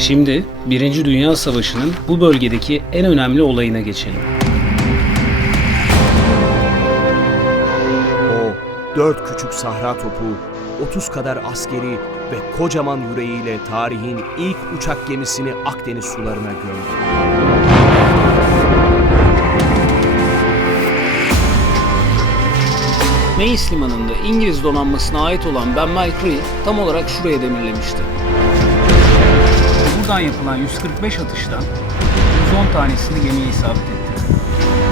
Şimdi Birinci Dünya Savaşı'nın bu bölgedeki en önemli olayına geçelim. O dört küçük sahra topu, 30 kadar askeri ve kocaman yüreğiyle tarihin ilk uçak gemisini Akdeniz sularına gömdü. Meis Limanı'nda İngiliz donanmasına ait olan Benmel Cree tam olarak şuraya demirlemişti. Buradan yapılan 145 atıştan 110 tanesini gemiye isabet etti.